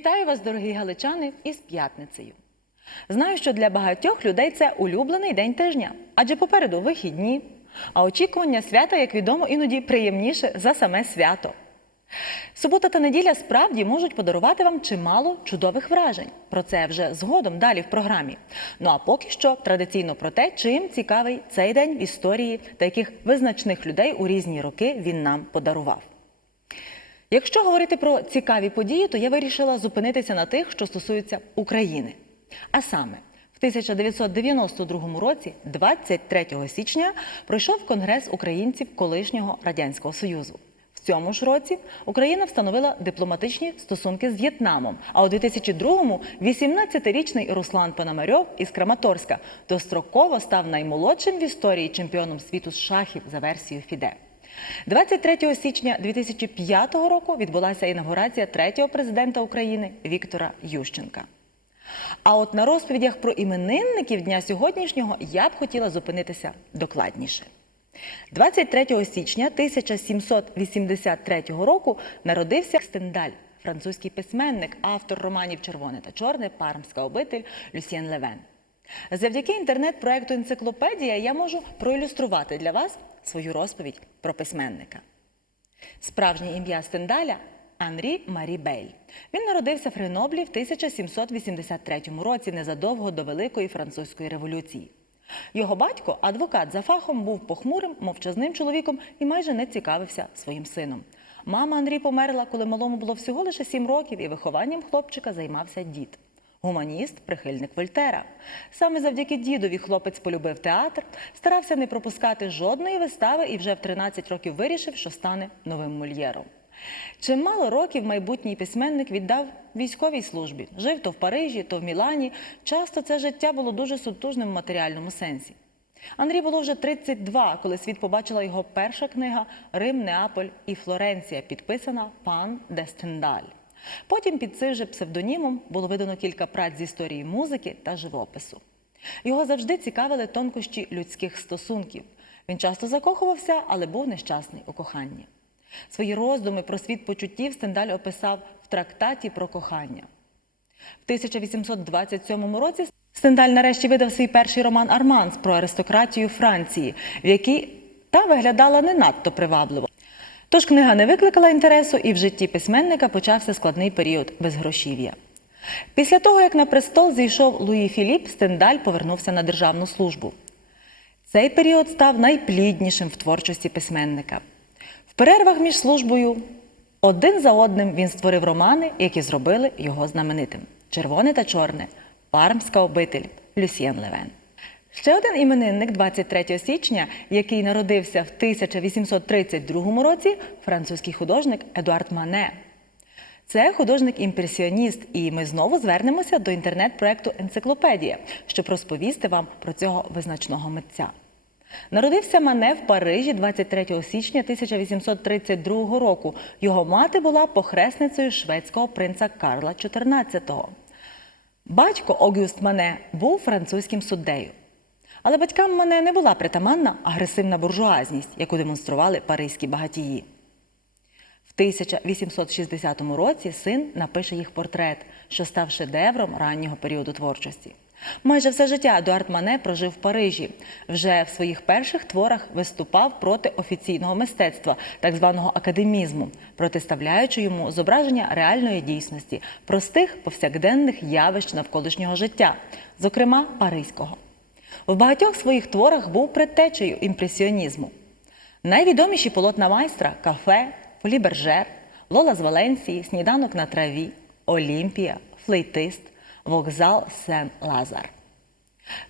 Вітаю вас, дорогі галичани, із п'ятницею. Знаю, що для багатьох людей це улюблений день тижня, адже попереду вихідні, а очікування свята, як відомо, іноді приємніше за саме свято. Субота та неділя справді можуть подарувати вам чимало чудових вражень. Про це вже згодом далі в програмі. Ну а поки що традиційно про те, чим цікавий цей день в історії та яких визначних людей у різні роки він нам подарував. Якщо говорити про цікаві події, то я вирішила зупинитися на тих, що стосуються України. А саме, в 1992 році, 23 січня, пройшов Конгрес українців колишнього радянського союзу. В цьому ж році Україна встановила дипломатичні стосунки з В'єтнамом. А у 2002-му 18-річний Руслан Пономарьов із Краматорська достроково став наймолодшим в історії чемпіоном світу з шахів за версією ФІДЕ. 23 січня 2005 року відбулася інаугурація третього президента України Віктора Ющенка. А от на розповідях про іменинників дня сьогоднішнього я б хотіла зупинитися докладніше. 23 січня 1783 року народився Стендаль, французький письменник, автор романів Червоне та чорне, Пармська обитель Люсьєн Левен. Завдяки інтернет-проекту Енциклопедія я можу проілюструвати для вас свою розповідь про письменника. Справжнє ім'я Стендаля Анрі Марі Бейль. Він народився в Греноблі в 1783 році, незадовго до Великої французької революції. Його батько, адвокат за фахом, був похмурим, мовчазним чоловіком і майже не цікавився своїм сином. Мама Анрі померла, коли малому було всього лише сім років, і вихованням хлопчика займався дід. Гуманіст, прихильник Вольтера. Саме завдяки дідові хлопець полюбив театр, старався не пропускати жодної вистави і вже в 13 років вирішив, що стане новим мольєром. Чимало років майбутній письменник віддав військовій службі. Жив то в Парижі, то в Мілані. Часто це життя було дуже сутужним в матеріальному сенсі. Андрій було вже 32, коли світ побачила його перша книга Рим, Неаполь і Флоренція, підписана Пан де Стендаль. Потім під цим же псевдонімом було видано кілька праць з історії музики та живопису. Його завжди цікавили тонкощі людських стосунків. Він часто закохувався, але був нещасний у коханні. Свої роздуми про світ почуттів Стендаль описав в трактаті про кохання. В 1827 році Стендаль нарешті видав свій перший роман Арманс про аристократію Франції, в якій та виглядала не надто привабливо. Тож книга не викликала інтересу, і в житті письменника почався складний період безгрошів'я. Після того, як на престол зійшов Луї Філіп, Стендаль повернувся на державну службу. Цей період став найпліднішим в творчості письменника. В перервах між службою один за одним він створив романи, які зробили його знаменитим: Червоне та чорне, Пармська обитель, Люсьєн Левен. Ще один іменинник 23 січня, який народився в 1832 році, французький художник Едуард Мане. Це художник-імпресіоніст, і ми знову звернемося до інтернет-проекту Енциклопедія, щоб розповісти вам про цього визначного митця. Народився Мане в Парижі 23 січня 1832 року. Його мати була похресницею шведського принца Карла XIV. Батько Огюст Мане був французьким суддею. Але батькам Мане не була притаманна агресивна буржуазність, яку демонстрували паризькі багатії. В 1860 році син напише їх портрет, що став шедевром раннього періоду творчості. Майже все життя Едуард Мане прожив в Парижі. Вже в своїх перших творах виступав проти офіційного мистецтва, так званого академізму, протиставляючи йому зображення реальної дійсності, простих повсякденних явищ навколишнього життя, зокрема паризького. В багатьох своїх творах був предтечею імпресіонізму. Найвідоміші полотна майстра кафе, Фолі Бержер, Лола з Валенції, Сніданок на траві, Олімпія, Флейтист, Вокзал Сен-Лазар.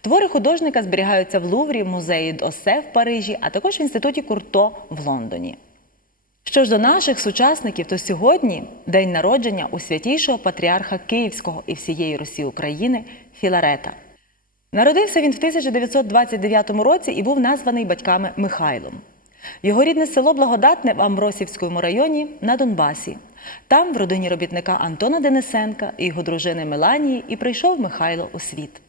Твори художника зберігаються в Луврі, музеї Досе в Парижі, а також в інституті Курто в Лондоні. Що ж до наших сучасників, то сьогодні день народження у святійшого патріарха Київського і всієї Русі України Філарета. Народився він в 1929 році і був названий батьками Михайлом. Його рідне село Благодатне в Амбросівському районі на Донбасі. Там, в родині робітника Антона Денисенка і його дружини Меланії, і прийшов Михайло у світ.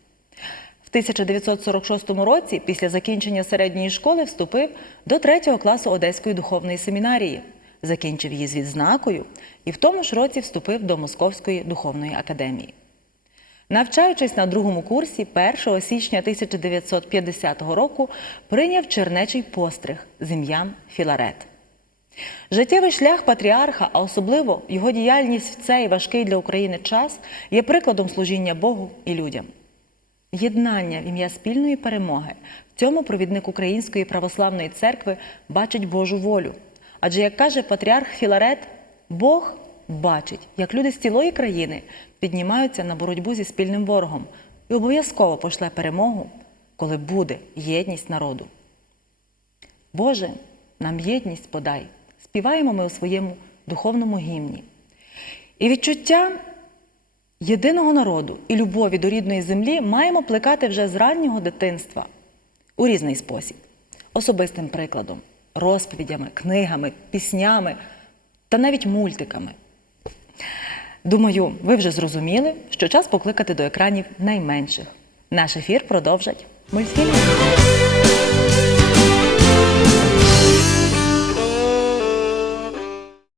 В 1946 році, після закінчення середньої школи, вступив до третього класу Одеської духовної семінарії. закінчив її з відзнакою і в тому ж році вступив до Московської духовної академії. Навчаючись на другому курсі, 1 січня 1950 року прийняв чернечий постриг з ім'ям Філарет. Життєвий шлях патріарха, а особливо його діяльність в цей важкий для України час, є прикладом служіння Богу і людям. Єднання в ім'я спільної перемоги в цьому провідник Української православної церкви бачить Божу волю. Адже, як каже патріарх Філарет, Бог бачить, як люди з цілої країни піднімаються на боротьбу зі спільним ворогом і обов'язково пошле перемогу, коли буде єдність народу. Боже, нам єдність подай, співаємо ми у своєму духовному гімні. І відчуття єдиного народу і любові до рідної землі маємо плекати вже з раннього дитинства у різний спосіб, особистим прикладом, розповідями, книгами, піснями та навіть мультиками. Думаю, ви вже зрозуміли, що час покликати до екранів найменших. Наш ефір продовжать мультфільми.